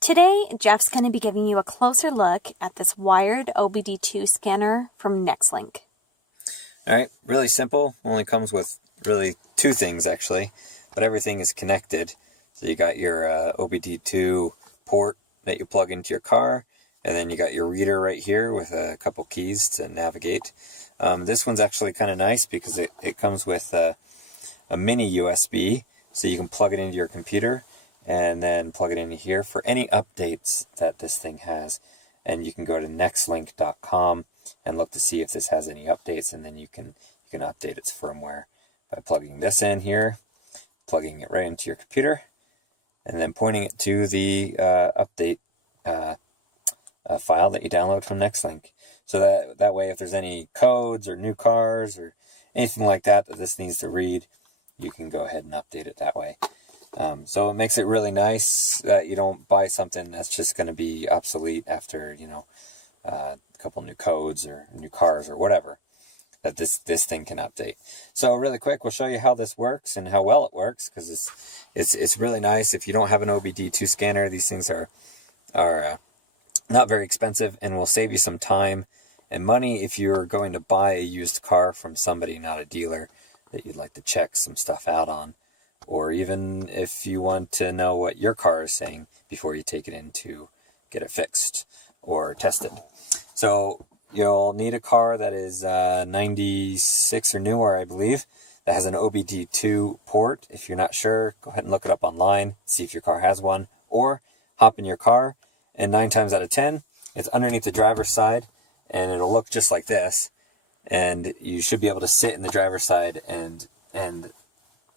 Today, Jeff's going to be giving you a closer look at this wired OBD2 scanner from NexLink. Alright, really simple. Only comes with really two things actually, but everything is connected. So you got your OBD2 port that you plug into your car, and then you got your reader right here with a couple keys to navigate. This one's actually kind of nice because it comes with a mini USB, so you can plug it into your computer and then plug it into here for any updates that this thing has. And you can go to NexLink.com and look to see if this has any updates, and then you can update its firmware by plugging this in here, plugging it right into your computer, and then pointing it to the update file that you download from NexLink. So that way, if there's any codes or new cars or anything like that this needs to read, you can go ahead and update it that way. So it makes it really nice that you don't buy something that's just going to be obsolete after, a couple new codes or new cars or whatever, that this thing can update. So really quick, we'll show you how this works and how well it works, because it's really nice. If you don't have an OBD2 scanner, these things are not very expensive and will save you some time and money if you're going to buy a used car from somebody, not a dealer, that you'd like to check some stuff out on. Or even if you want to know what your car is saying before you take it in to get it fixed or tested. So you'll need a car that is 96 or newer, I believe, that has an OBD2 port. If you're not sure, go ahead and look it up online, see if your car has one, or hop in your car, and 9 times out of 10, it's underneath the driver's side, and it'll look just like this, and you should be able to sit in the driver's side and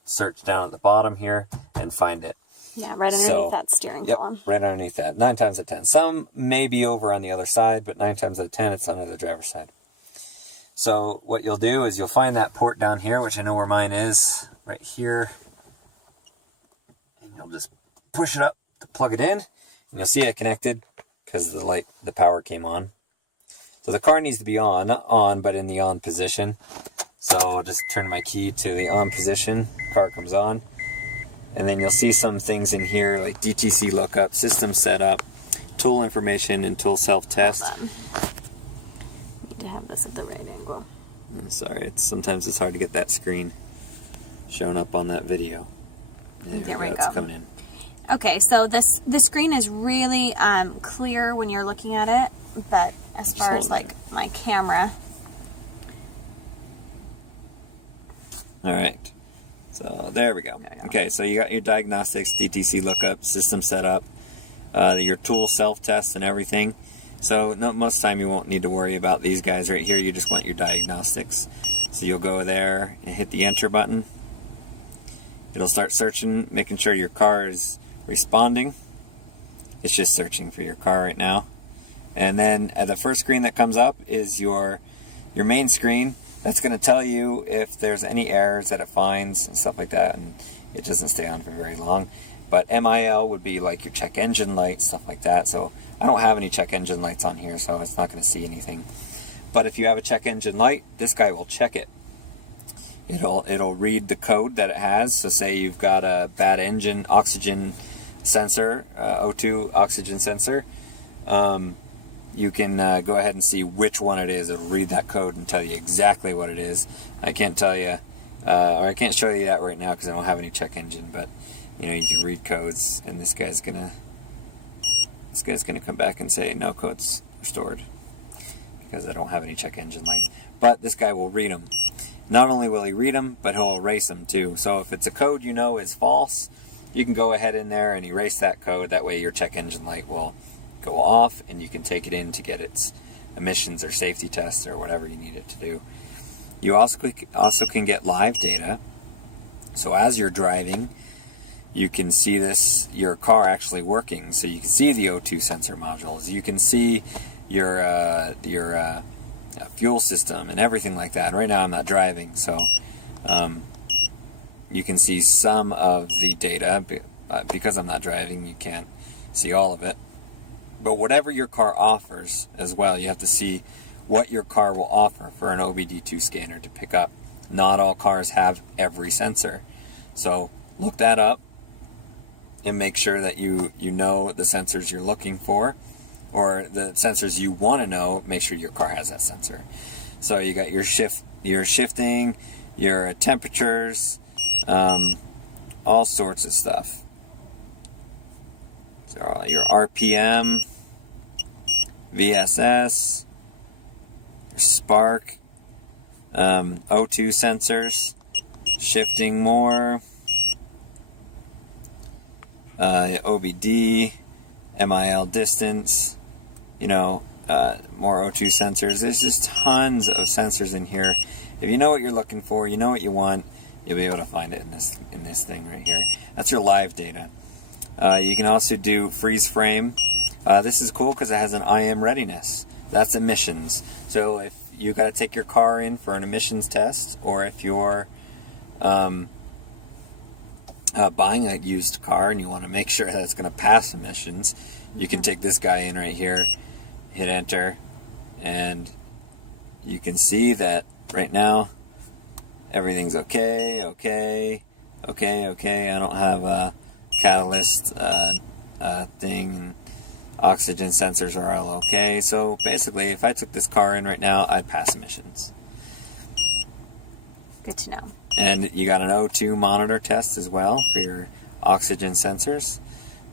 search down at the bottom here and find it. Yeah, right underneath that steering column. Right underneath that. 9 times out of 10. Some may be over on the other side, but 9 times out of 10, it's under the driver's side. So what you'll do is you'll find that port down here, which I know where mine is, right here. And you'll just push it up to plug it in. And you'll see it connected because the power came on. So the car needs to be on, but in the on position. So I'll just turn my key to the on position, car comes on, and then you'll see some things in here like DTC lookup, system setup, tool information, and tool self-test. Need to have this at the right angle. I'm sorry, sometimes it's hard to get that screen showing up on that video. There we go. It's coming in. Okay, so this screen is really clear when you're looking at it, but as far as like my camera. Alright, so there we go. Okay, so you got your diagnostics, DTC lookup, system setup, your tool self-test and everything. So most of the time you won't need to worry about these guys right here, you just want your diagnostics. So you'll go there and hit the enter button. It'll start searching, making sure your car is responding. It's just searching for your car right now. And then the first screen that comes up is your main screen. That's going to tell you if there's any errors that it finds and stuff like that, and it doesn't stay on for very long. But MIL would be like your check engine light, stuff like that. So I don't have any check engine lights on here, so it's not going to see anything. But if you have a check engine light, this guy will check it. It'll read the code that it has. So say you've got a bad engine oxygen sensor, O2 oxygen sensor. You can go ahead and see which one it is. It'll read that code and tell you exactly what it is. I can't tell you, or I can't show you that right now because I don't have any check engine. But you can read codes, and this guy's gonna come back and say no codes restored because I don't have any check engine lights. But this guy will read them. Not only will he read them, but he'll erase them too. So if it's a code is false, you can go ahead in there and erase that code. That way your check engine light will go off, and you can take it in to get its emissions or safety tests or whatever you need it to do. You also can get live data. So as you're driving, you can see your car actually working. So you can see the O2 sensor modules. You can see your fuel system and everything like that. Right now I'm not driving, so you can see some of the data. Because I'm not driving, you can't see all of it. But whatever your car offers as well, you have to see what your car will offer for an OBD2 scanner to pick up. Not all cars have every sensor. So look that up and make sure that you know the sensors you're looking for, or the sensors you want to know. Make sure your car has that sensor. So you got your shifting, your temperatures, all sorts of stuff. So your RPM, VSS, your spark, O2 sensors, shifting more, OBD, MIL distance, more O2 sensors. There's just tons of sensors in here. If you know what you're looking for, you know what you want, you'll be able to find it in this thing right here. That's your live data. You can also do freeze frame. This is cool because it has an IM readiness. That's emissions. So if you got to take your car in for an emissions test, or if you're buying a used car and you want to make sure that it's going to pass emissions, you can take this guy in right here, hit enter, and you can see that right now everything's okay. I don't have a catalyst thing. Oxygen sensors are all okay. So basically, if I took this car in right now, I'd pass emissions. Good to know. And you got an O2 monitor test as well for your oxygen sensors,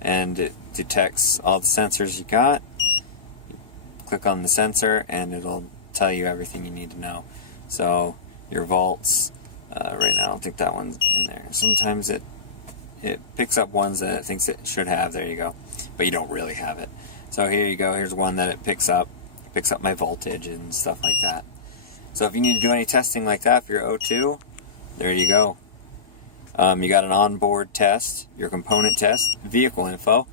and it detects all the sensors you got. You click on the sensor and it'll tell you everything you need to know. So your volts, right now I don't think that one's in there. Sometimes it picks up ones that it thinks it should have. There you go. But you don't really have it. So here you go. Here's one that it picks up. It picks up my voltage and stuff like that. So if you need to do any testing like that for your O2, there you go. You got an onboard test, your component test, vehicle info.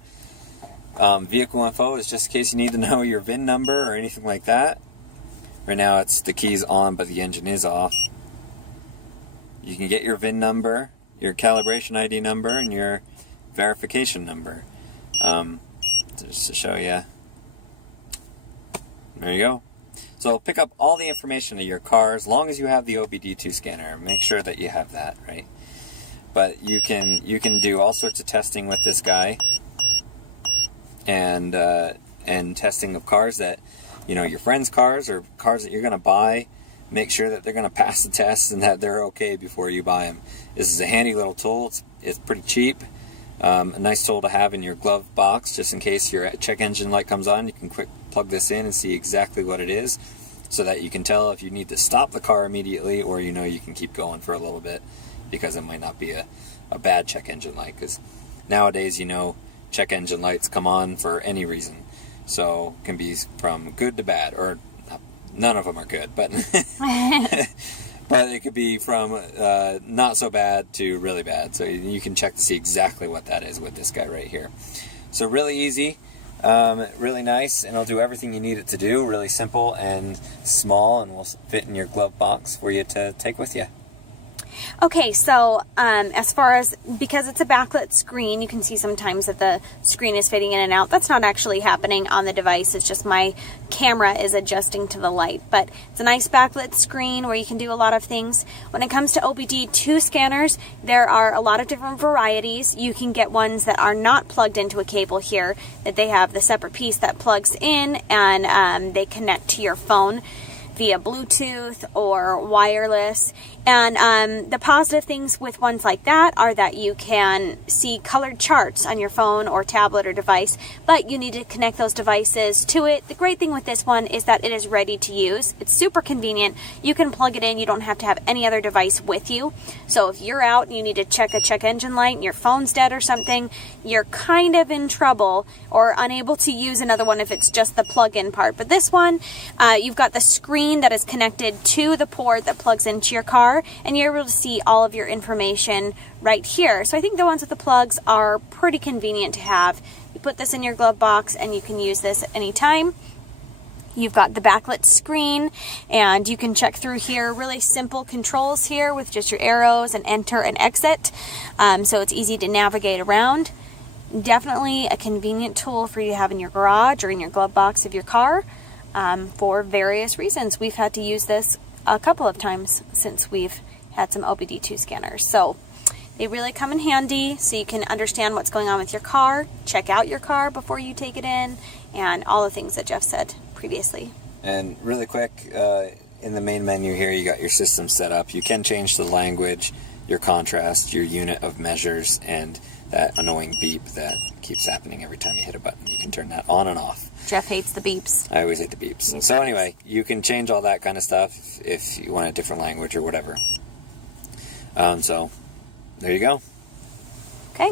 Vehicle info is just in case you need to know your VIN number or anything like that. Right now it's the key's on but the engine is off. You can get your VIN number, your calibration ID number, and your verification number. Just to show you. There you go. So it'll pick up all the information of your car as long as you have the OBD2 scanner. Make sure that you have that, right? But you can do all sorts of testing with this guy, and testing of cars that, your friends' cars or cars that you're going to buy. Make sure that they're going to pass the test and that they're okay before you buy them. This is a handy little tool. It's pretty cheap. A nice tool to have in your glove box, just in case your check engine light comes on. You can quick plug this in and see exactly what it is, so that you can tell if you need to stop the car immediately, or you can keep going for a little bit, because it might not be a bad check engine light. Because nowadays, check engine lights come on for any reason, so it can be from good to bad, or none of them are good, but but it could be from not so bad to really bad. So you can check to see exactly what that is with this guy right here. So really easy, really nice, and it'll do everything you need it to do. Really simple and small, and will fit in your glove box for you to take with you. Okay, so as far as, because it's a backlit screen, you can see sometimes that the screen is fading in and out. That's not actually happening on the device. It's just my camera is adjusting to the light. But it's a nice backlit screen where you can do a lot of things. When it comes to OBD2 scanners, there are a lot of different varieties. You can get ones that are not plugged into a cable here, that they have the separate piece that plugs in, and they connect to your phone via Bluetooth or wireless. And the positive things with ones like that are that you can see colored charts on your phone or tablet or device, but you need to connect those devices to it. The great thing with this one is that it is ready to use. It's super convenient. You can plug it in. You don't have to have any other device with you. So if you're out and you need to check a check engine light and your phone's dead or something, you're kind of in trouble or unable to use another one if it's just the plug-in part. But this one, you've got the screen that is connected to the port that plugs into your car, and you're able to see all of your information right here. So I think the ones with the plugs are pretty convenient to have. You put this in your glove box and you can use this anytime. You've got the backlit screen, and you can check through here. Really simple controls here with just your arrows and enter and exit. So it's easy to navigate around. Definitely a convenient tool for you to have in your garage or in your glove box of your car for various reasons. We've had to use this a couple of times since we've had some OBD2 scanners. So They really come in handy so you can understand what's going on with your car, check out your car before you take it in, and all the things that Jeff said previously. And really quick, in the main menu here, you got your system set up. You can change the language, your contrast, your unit of measures, and that annoying beep that keeps happening every time you hit a button. You can turn that on and off. Jeff hates the beeps. I always hate the beeps. So anyway, you can change all that kind of stuff if you want a different language or whatever. So, there you go. Okay.